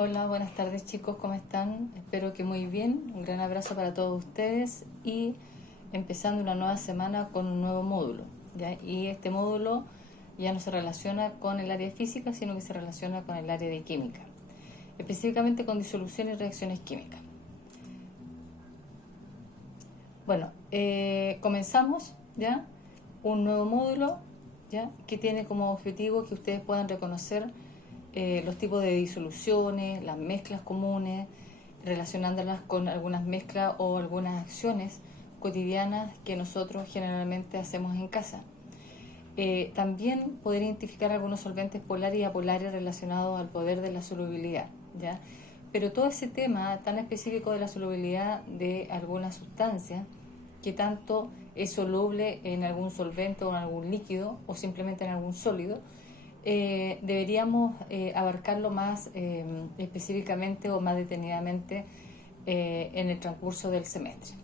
Hola, buenas tardes chicos, ¿cómo están? Espero que muy bien. Un gran abrazo para todos ustedes y empezando una nueva semana con un nuevo módulo, ¿ya? Y este módulo ya no se relaciona con el área física, sino que se relaciona con el área de química, específicamente con disolución y reacciones químicas. Bueno, comenzamos ya un nuevo módulo, ya, que tiene como objetivo que ustedes puedan reconocer los tipos de disoluciones, las mezclas comunes, relacionándolas con algunas mezclas o algunas acciones cotidianas que nosotros generalmente hacemos en casa. También poder identificar algunos solventes polares y apolares relacionados al poder de la solubilidad, ¿ya? Pero todo ese tema tan específico de la solubilidad de alguna sustancia, que tanto es soluble en algún solvente o en algún líquido o simplemente en algún sólido, deberíamos abarcarlo más específicamente o más detenidamente en el transcurso del semestre.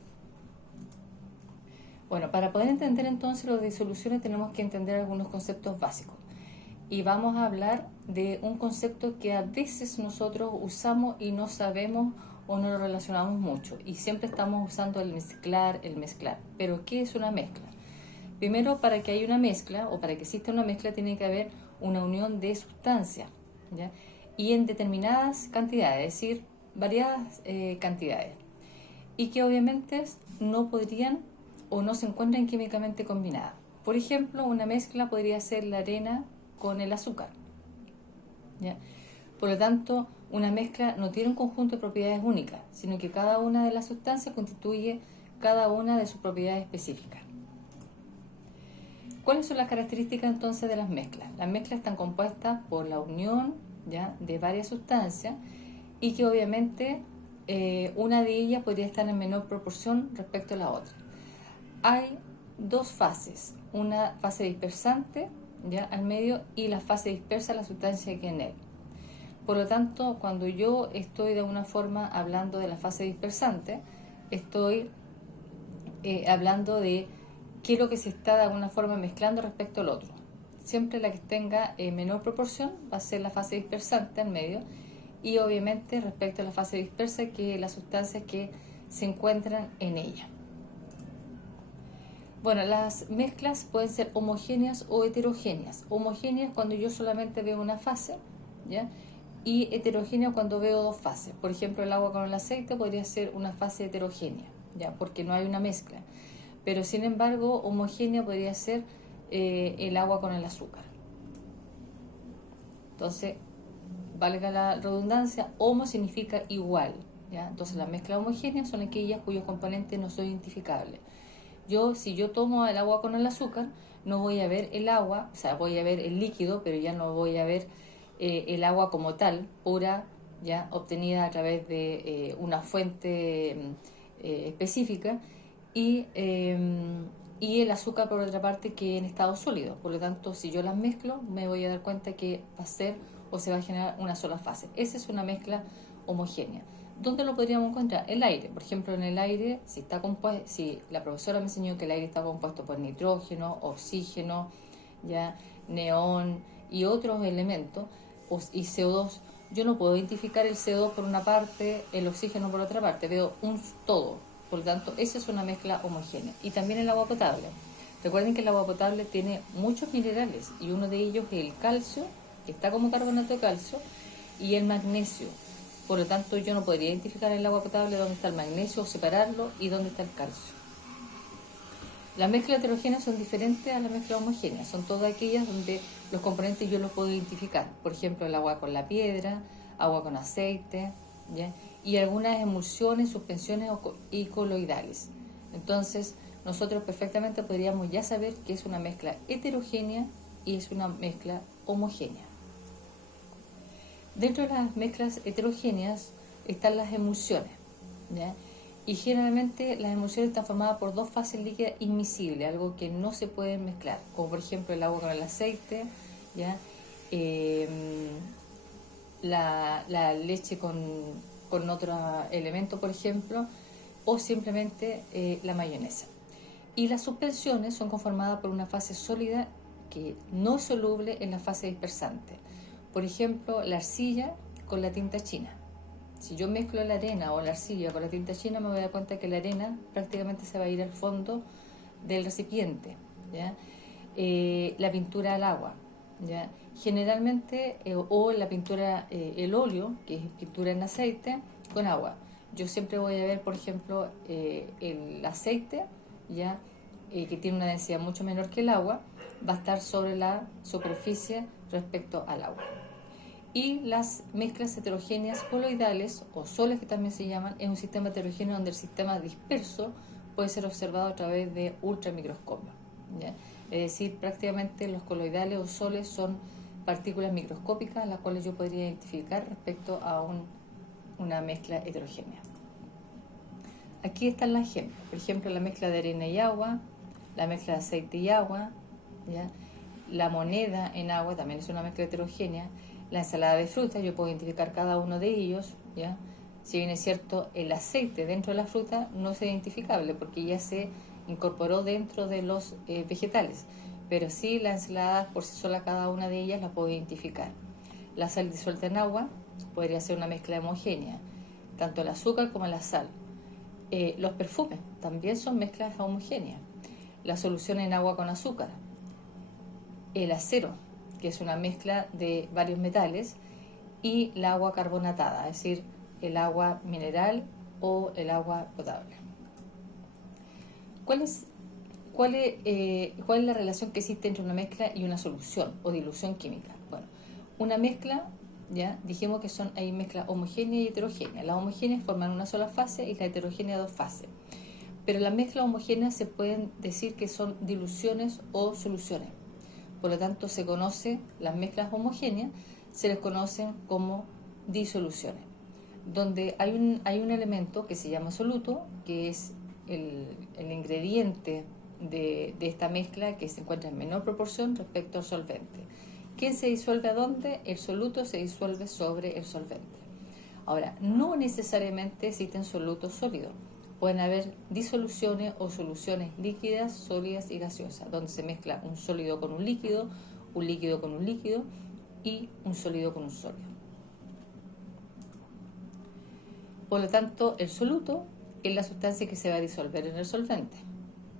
Bueno, para poder entender entonces las disoluciones tenemos que entender algunos conceptos básicos. Y vamos a hablar de un concepto que a veces nosotros usamos y no sabemos o no lo relacionamos mucho. Y siempre estamos usando el mezclar. Pero ¿qué es una mezcla? Primero, para que haya una mezcla o para que exista una mezcla tiene que haber una unión de sustancias, ¿ya? Y en determinadas cantidades, es decir, variadas cantidades. Y que obviamente no podrían o no se encuentran químicamente combinadas. Por ejemplo, una mezcla podría ser la arena con el azúcar, ¿ya? Por lo tanto, una mezcla no tiene un conjunto de propiedades únicas, sino que cada una de las sustancias constituye cada una de sus propiedades específicas. ¿Cuáles son las características entonces de las mezclas? Las mezclas están compuestas por la unión, ¿ya?, de varias sustancias y que obviamente una de ellas podría estar en menor proporción respecto a la otra. Hay dos fases, una fase dispersante, ¿ya?, al medio, y la fase dispersa de la sustancia que en él. Por lo tanto, cuando yo estoy de alguna forma hablando de la fase dispersante, estoy hablando de qué es lo que se está de alguna forma mezclando respecto al otro. Siempre la que tenga menor proporción va a ser la fase dispersante al medio, y obviamente respecto a la fase dispersa, que las sustancias que se encuentran en ella. Bueno, las mezclas pueden ser homogéneas o heterogéneas. Homogéneas cuando yo solamente veo una fase, ¿ya?, y heterogénea cuando veo dos fases. Por ejemplo, el agua con el aceite podría ser una fase heterogénea, ¿ya?, porque no hay una mezcla. Pero sin embargo, homogénea podría ser el agua con el azúcar. Entonces, valga la redundancia, homo significa igual, ¿ya? Entonces las mezclas homogéneas son aquellas cuyos componentes no son identificables. Si yo tomo el agua con el azúcar, no voy a ver el agua, o sea, voy a ver el líquido, pero ya no voy a ver el agua como tal, pura, ya obtenida a través de una fuente específica, y el azúcar, por otra parte, que en estado sólido. Por lo tanto, si yo las mezclo, me voy a dar cuenta que va a ser o se va a generar una sola fase. Esa es una mezcla homogénea. ¿Dónde lo podríamos encontrar? El aire. Por ejemplo, en el aire, si la profesora me enseñó que el aire está compuesto por nitrógeno, oxígeno, ya, neón y otros elementos, y CO2, yo no puedo identificar el CO2 por una parte, el oxígeno por otra parte, veo un todo. Por lo tanto, esa es una mezcla homogénea. Y también el agua potable. Recuerden que el agua potable tiene muchos minerales y uno de ellos es el calcio, que está como carbonato de calcio, y el magnesio. Por lo tanto, yo no podría identificar en el agua potable dónde está el magnesio o separarlo y dónde está el calcio. Las mezclas heterogéneas son diferentes a las mezclas homogéneas. Son todas aquellas donde los componentes yo los puedo identificar. Por ejemplo, el agua con la piedra, agua con aceite, ¿ya?, y algunas emulsiones, suspensiones y coloidales. Entonces, nosotros perfectamente podríamos ya saber que es una mezcla heterogénea y es una mezcla homogénea. Dentro de las mezclas heterogéneas están las emulsiones, ¿ya? Y generalmente las emulsiones están formadas por dos fases líquidas inmiscibles, algo que no se puede mezclar, como por ejemplo el agua con el aceite, ¿ya? La leche con otro elemento, por ejemplo, o simplemente la mayonesa. Y las suspensiones son conformadas por una fase sólida que no es soluble en la fase dispersante. Por ejemplo, la arcilla con la tinta china. Si yo mezclo la arena o la arcilla con la tinta china, me voy a dar cuenta que la arena prácticamente se va a ir al fondo del recipiente, ¿ya? La pintura al agua, ¿ya? Generalmente, o la pintura, el óleo, que es pintura en aceite, con agua. Yo siempre voy a ver, por ejemplo, el aceite, ¿ya? Que tiene una densidad mucho menor que el agua, va a estar sobre la superficie respecto al agua. Y las mezclas heterogéneas coloidales, o soles que también se llaman, es un sistema heterogéneo donde el sistema disperso puede ser observado a través de ultramicroscopio, ¿ya? Es decir, prácticamente los coloidales o soles son partículas microscópicas las cuales yo podría identificar respecto a una mezcla heterogénea. Aquí están los ejemplos. Por ejemplo, la mezcla de arena y agua, la mezcla de aceite y agua, ¿ya? La moneda en agua también es una mezcla heterogénea. La ensalada de frutas, yo puedo identificar cada uno de ellos, ¿ya? Si bien es cierto, el aceite dentro de la fruta no es identificable porque ya se incorporó dentro de los vegetales, pero sí la ensalada por sí sola, cada una de ellas la puedo identificar. La sal disuelta en agua podría ser una mezcla homogénea, tanto el azúcar como la sal. Los perfumes también son mezclas homogéneas. La solución en agua con azúcar. El acero, que es una mezcla de varios metales, y el agua carbonatada, es decir, el agua mineral o el agua potable. ¿Cuál es la relación que existe entre una mezcla y una solución o dilución química? Bueno, una mezcla, ya dijimos que hay mezclas homogéneas y heterogéneas. Las homogéneas forman una sola fase y la heterogénea dos fases. Pero las mezclas homogéneas se pueden decir que son diluciones o soluciones. Por lo tanto, las mezclas homogéneas se les conocen como disoluciones, donde hay un elemento que se llama soluto, que es el ingrediente de esta mezcla que se encuentra en menor proporción respecto al solvente. ¿Quién se disuelve a dónde? El soluto se disuelve sobre el solvente. Ahora, no necesariamente existen solutos sólidos. Pueden haber disoluciones o soluciones líquidas, sólidas y gaseosas, donde se mezcla un sólido con un líquido con un líquido y un sólido con un sólido. Por lo tanto, el soluto es la sustancia que se va a disolver en el solvente,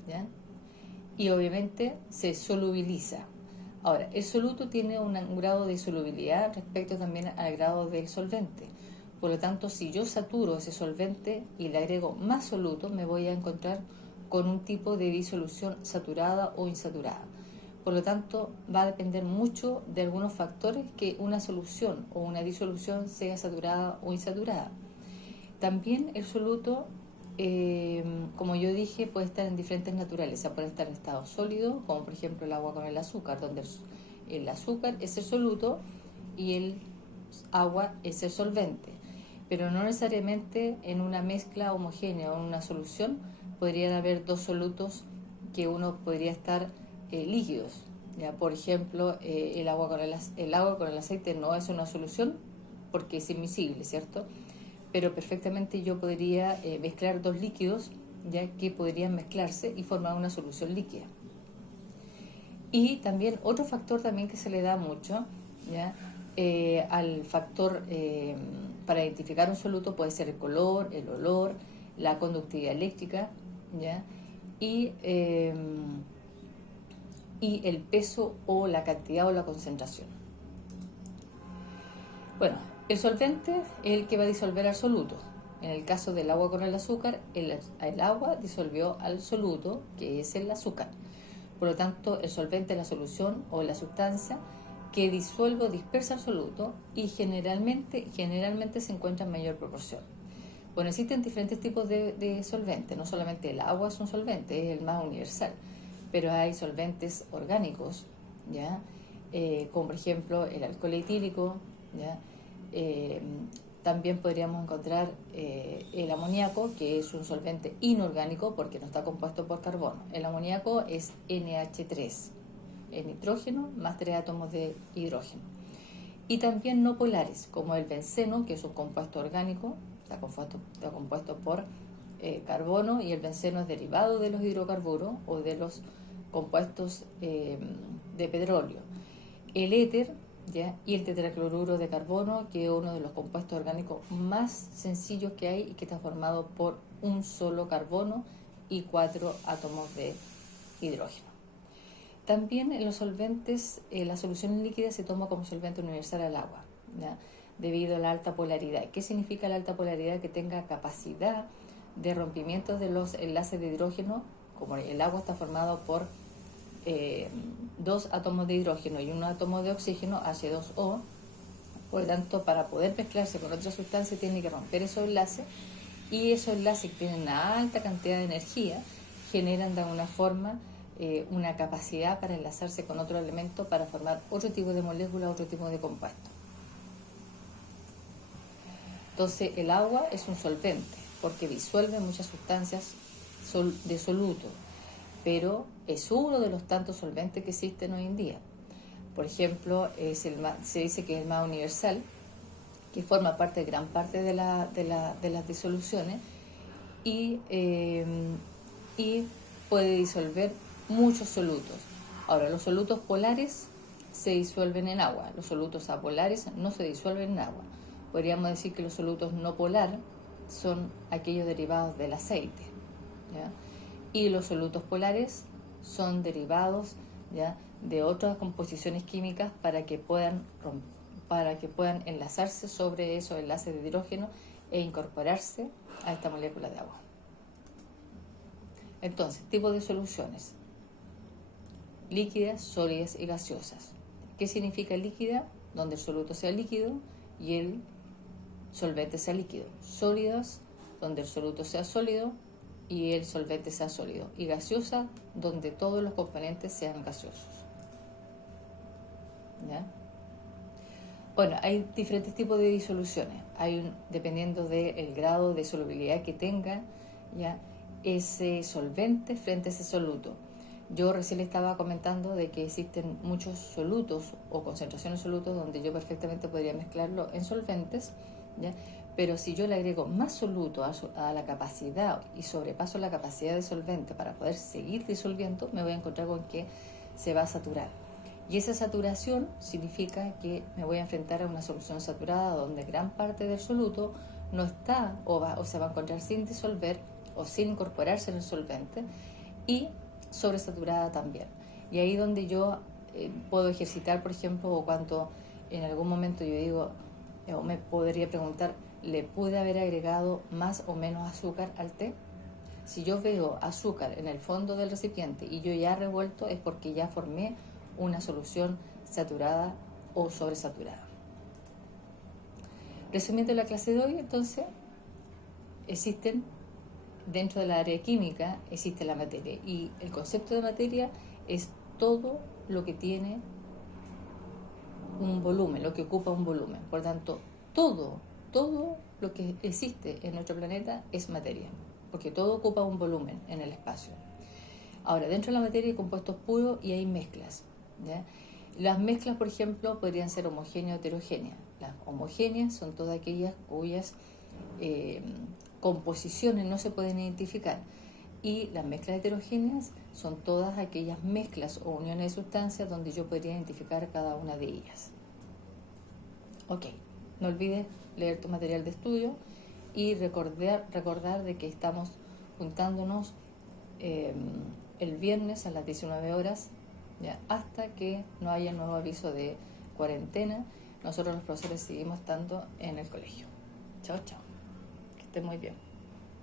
¿ya? Y obviamente se solubiliza. Ahora, el soluto tiene un grado de solubilidad respecto también al grado del solvente. Por lo tanto, si yo saturo ese solvente y le agrego más soluto, me voy a encontrar con un tipo de disolución saturada o insaturada. Por lo tanto, va a depender mucho de algunos factores que una solución o una disolución sea saturada o insaturada. También el soluto, como yo dije, puede estar en diferentes naturalezas. Puede estar en estado sólido, como por ejemplo el agua con el azúcar, donde el azúcar es el soluto y el agua es el solvente. Pero no necesariamente en una mezcla homogénea o en una solución podrían haber dos solutos que uno podría estar líquidos. ¿Ya? Por ejemplo, el agua con el aceite no es una solución porque es inmiscible, ¿cierto? Pero perfectamente yo podría mezclar dos líquidos, ya que podrían mezclarse y formar una solución líquida. Y también otro factor también que se le da mucho, ¿ya? Al factor para identificar un soluto puede ser el color, el olor, la conductividad eléctrica, ¿ya? Y el peso o la cantidad o la concentración. Bueno, el solvente es el que va a disolver al soluto. En el caso del agua con el azúcar, el agua disolvió al soluto, que es el azúcar. Por lo tanto, el solvente es la solución o la sustancia que disuelve o dispersa el soluto y generalmente se encuentra en mayor proporción. Bueno, existen diferentes tipos de solventes. No solamente el agua es un solvente, es el más universal, pero hay solventes orgánicos, ¿ya? Como por ejemplo el alcohol etílico, ¿ya? También podríamos encontrar el amoníaco, que es un solvente inorgánico porque no está compuesto por carbono. El amoníaco es NH3, es nitrógeno más 3 átomos de hidrógeno. Y también no polares, como el benceno, que es un compuesto orgánico, está compuesto por carbono, y el benceno es derivado de los hidrocarburos o de los compuestos de petróleo. El éter ¿ya? Y el tetracloruro de carbono, que es uno de los compuestos orgánicos más sencillos que hay y que está formado por un solo carbono y 4 átomos de hidrógeno. También en los solventes, la solución líquida se toma como solvente universal al agua, ¿ya? Debido a la alta polaridad. ¿Qué significa la alta polaridad? Que tenga capacidad de rompimiento de los enlaces de hidrógeno. Como el agua está formado por 2 átomos de hidrógeno y un átomo de oxígeno, H2O, por lo tanto, para poder mezclarse con otra sustancia tiene que romper esos enlaces, y esos enlaces que tienen una alta cantidad de energía generan de alguna forma una capacidad para enlazarse con otro elemento para formar otro tipo de molécula, otro tipo de compuesto. Entonces el agua es un solvente porque disuelve muchas sustancias de soluto, pero es uno de los tantos solventes que existen hoy en día. Por ejemplo, se dice que es el más universal, que forma parte de gran parte de las disoluciones y puede disolver muchos solutos. Ahora, los solutos polares se disuelven en agua, los solutos apolares no se disuelven en agua. Podríamos decir que los solutos no polar son aquellos derivados del aceite, ¿ya? Y los solutos polares son derivados, ¿ya?, de otras composiciones químicas para que puedan enlazarse sobre esos enlaces de hidrógeno e incorporarse a esta molécula de agua. Entonces, tipos de soluciones: líquidas, sólidas y gaseosas. ¿Qué significa líquida? Donde el soluto sea líquido y el solvente sea líquido. Sólidas, donde el soluto sea sólido y el solvente sea sólido. Y gaseosa, donde todos los componentes sean gaseosos. ¿Ya? Bueno, hay diferentes tipos de disoluciones. Dependiendo del grado de solubilidad que tenga, ¿ya?, ese solvente frente a ese soluto. Yo recién le estaba comentando de que existen muchos solutos o concentraciones de solutos donde yo perfectamente podría mezclarlo en solventes, ¿ya? Pero si yo le agrego más soluto a la capacidad y sobrepaso la capacidad de solvente para poder seguir disolviendo, me voy a encontrar con que se va a saturar. Y esa saturación significa que me voy a enfrentar a una solución saturada donde gran parte del soluto no está o se va a encontrar sin disolver o sin incorporarse en el solvente, y sobresaturada también. Y ahí donde yo puedo ejercitar, por ejemplo, o cuando en algún momento yo digo, o me podría preguntar, ¿le pude haber agregado más o menos azúcar al té? Si yo veo azúcar en el fondo del recipiente y yo ya he revuelto, es porque ya formé una solución saturada o sobresaturada. Resumiendo la clase de hoy, entonces, dentro de la área química existe la materia, y el concepto de materia es todo lo que tiene un volumen, lo que ocupa un volumen. Por lo tanto, todo lo que existe en nuestro planeta es materia, porque todo ocupa un volumen en el espacio. Ahora, dentro de la materia hay compuestos puros y hay mezclas, ¿ya? Las mezclas, por ejemplo, podrían ser homogéneas o heterogéneas. Las homogéneas son todas aquellas cuyas composiciones no se pueden identificar, y las mezclas heterogéneas son todas aquellas mezclas o uniones de sustancias donde yo podría identificar cada una de ellas. Ok, no olvides leer tu material de estudio y recordar de que estamos juntándonos el viernes a las 19 horas, ¿ya?, hasta que no haya nuevo aviso de cuarentena. Nosotros los profesores seguimos estando en el colegio. Chao, chao. Que estén muy bien.